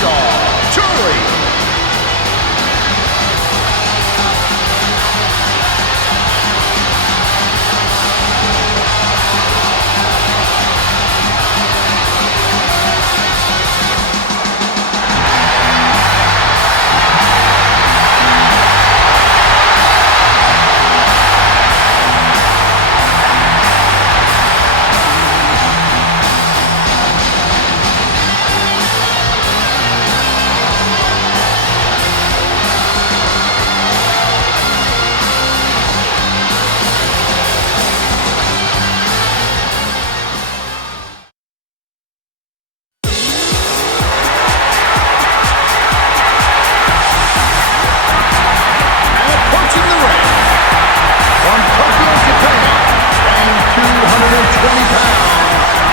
Chainsaw Charlie.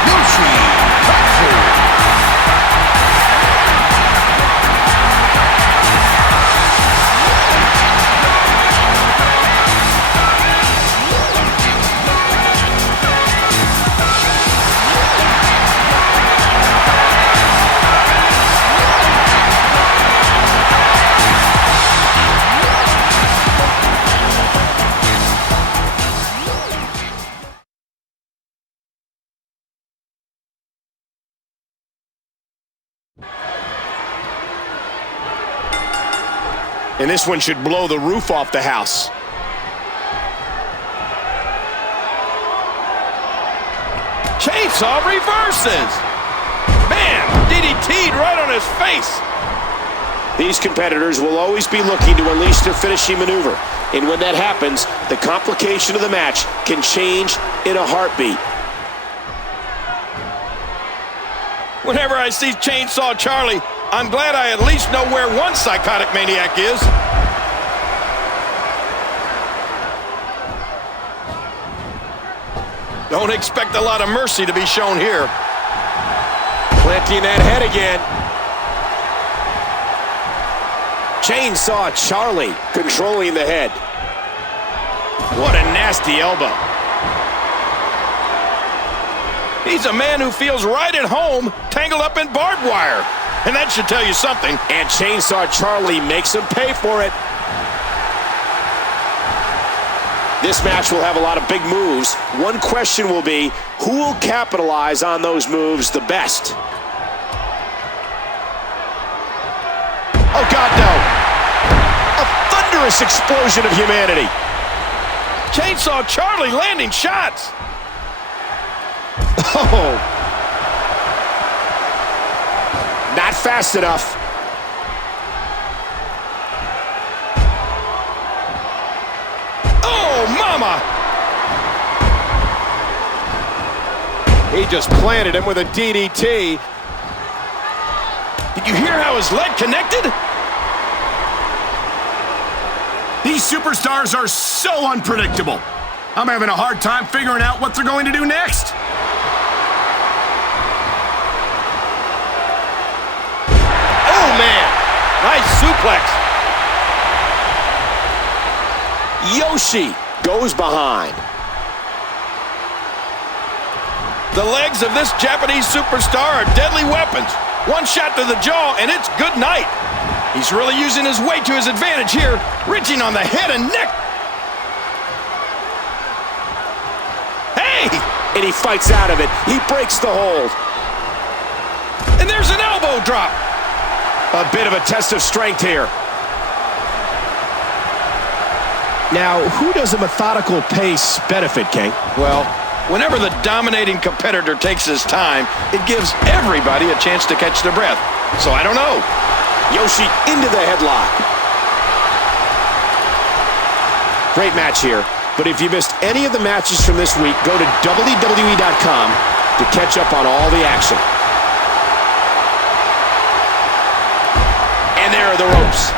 Yoshi, Tatsu. And this one should blow the roof off the house. Chainsaw reverses. Man, DDT'd right on his face. These competitors will always be looking to unleash their finishing maneuver. And when that happens, the complication of the match can change in a heartbeat. Whenever I see Chainsaw Charlie, I'm glad I at least know where one psychotic maniac is. Don't expect a lot of mercy to be shown here. Planting that head again. Chainsaw Charlie controlling the head. What a nasty elbow. He's a man who feels right at home, tangled up in barbed wire. And that should tell you something. And Chainsaw Charlie makes him pay for it. This match will have a lot of big moves. One question will be, who will capitalize on those moves the best? Oh, God, no. A thunderous explosion of humanity. Chainsaw Charlie landing shots. Oh. Not fast enough. Oh, mama! He just planted him with a DDT. Did you hear how his leg connected? These superstars are so unpredictable. I'm having a hard time figuring out what they're going to do next. Oh, man. Nice suplex. Yoshi goes behind. The legs of this Japanese superstar are deadly weapons. One shot to the jaw, and it's good night. He's really using his weight to his advantage here, reaching on the head and neck. Hey! And he fights out of it. He breaks the hold. And there's an elbow drop. A bit of a test of strength here. Now, who does a methodical pace benefit, King? Well, whenever the dominating competitor takes his time, it gives everybody a chance to catch their breath. So I don't know. Yoshi into the headlock. Great match here. But if you missed any of the matches from this week, go to WWE.com to catch up on all the action. And there are the ropes.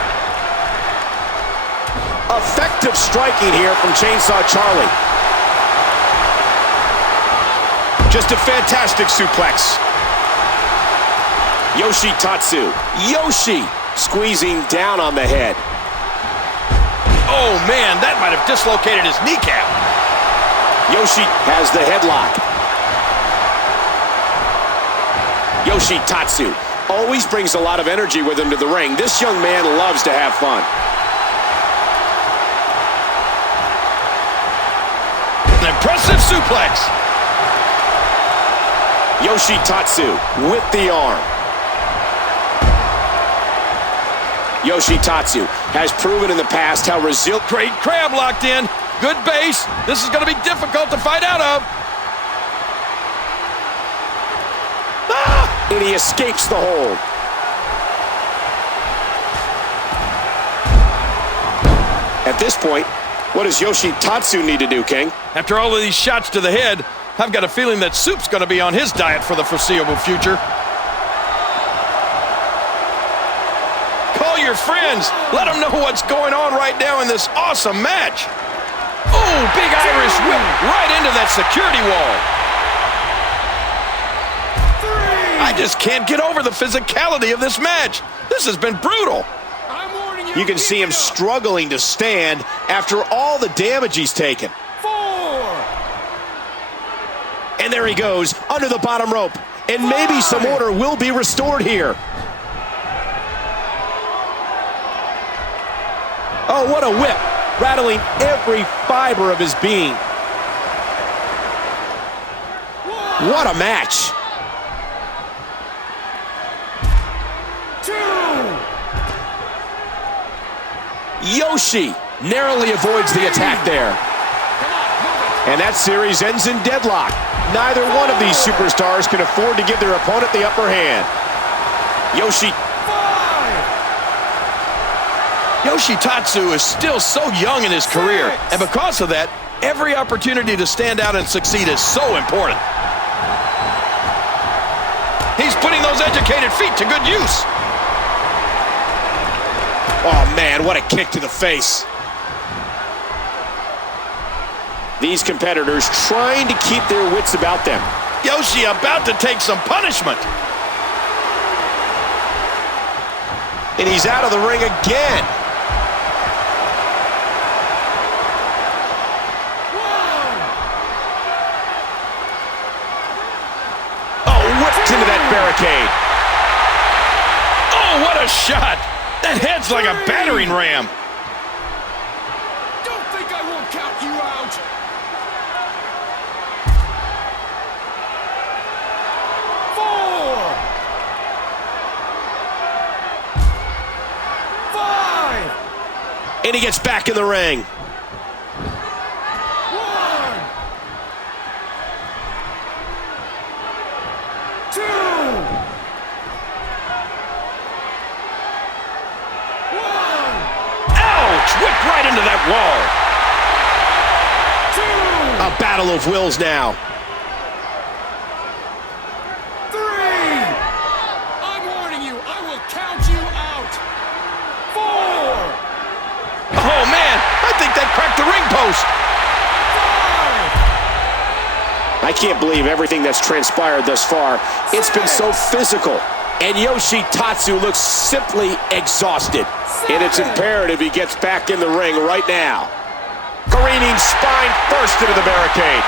Effective striking here from Chainsaw Charlie. Just a fantastic suplex. Yoshi Tatsu. Yoshi squeezing down on the head. Oh, man, that might have dislocated his kneecap. Yoshi has the headlock. Yoshi Tatsu always brings a lot of energy with him to the ring. This young man loves to have fun. An impressive suplex. Yoshi Tatsu with the arm. Yoshi Tatsu has proven in the past how resilient. Great crab locked in. Good base. This is going to be difficult to fight out of. And he escapes the hold. At this point, what does Yoshi Tatsu need to do, King? After all of these shots to the head, I've got a feeling that soup's going to be on his diet for the foreseeable future. Call your friends. Let them know what's going on right now in this awesome match. Oh, big Irish whip right into that security wall. I just can't get over the physicality of this match. This has been brutal. You can see him struggling to stand after all the damage he's taken. 4. And there he goes, under the bottom rope. And maybe some order will be restored here. Oh, what a whip, rattling every fiber of his being. What a match. 2. Yoshi narrowly avoids the attack there. And that series ends in deadlock. Neither one of these superstars can afford to give their opponent the upper hand. Yoshi Tatsu is still so young in his career, and because of that, every opportunity to stand out and succeed is so important. He's putting those educated feet to good use. Oh man, what a kick to the face. These competitors trying to keep their wits about them. Yoshi about to take some punishment. And he's out of the ring again. Oh, whipped into that barricade. Oh, what a shot. That head's like a battering ram. Don't think I won't count you out. 4. 5. And he gets back in the ring. 1. Whipped right into that wall. 2. A battle of wills now. 3. I'm warning you, I will count you out. 4. Oh, man, I think that cracked the ring post. 5. I can't believe everything that's transpired thus far. It's been so physical. And Yoshi Tatsu looks simply exhausted. And it's imperative he gets back in the ring right now. Careening spine first into the barricade.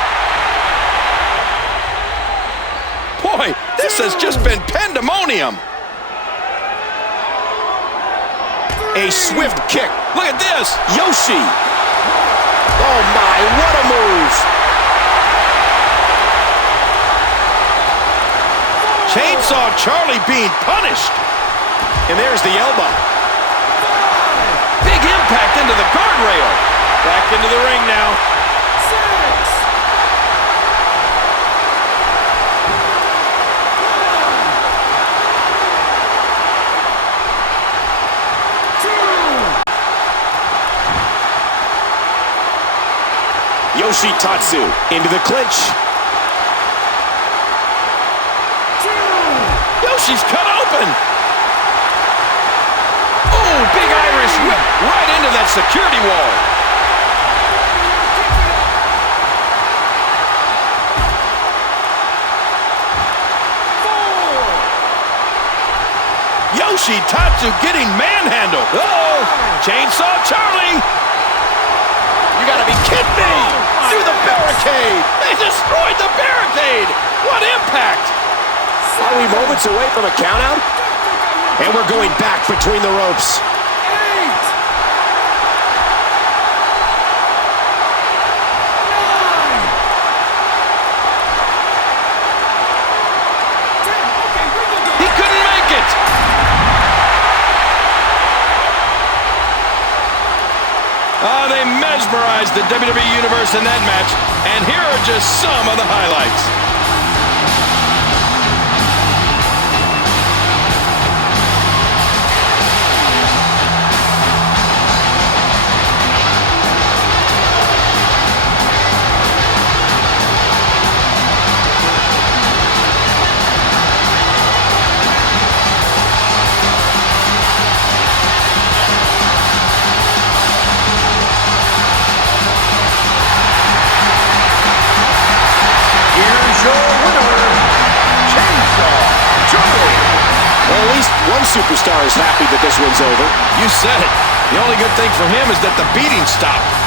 Boy, this has just been pandemonium. A swift kick. Look at this. Yoshi. Oh my, what a move. Chainsaw Charlie being punished. And there's the elbow. Big impact into the guardrail. Back into the ring now. 6. 2. Yoshi Tatsu into the clinch. Yoshi's cut open. Oh, big Irish whip right into that security wall. Yoshi Tatsu getting manhandled. Uh-oh, Chainsaw Charlie. You gotta be kidding me. Through the barricade. They destroyed the barricade. What impact. Are we moments away from a countout? And we're going back between the ropes. 8. 9. 10. Okay, He couldn't make it. Oh, they mesmerized the WWE Universe in that match. And here are just some of the highlights. Well, at least one superstar is happy that this one's over. You said it. The only good thing for him is that the beating stopped.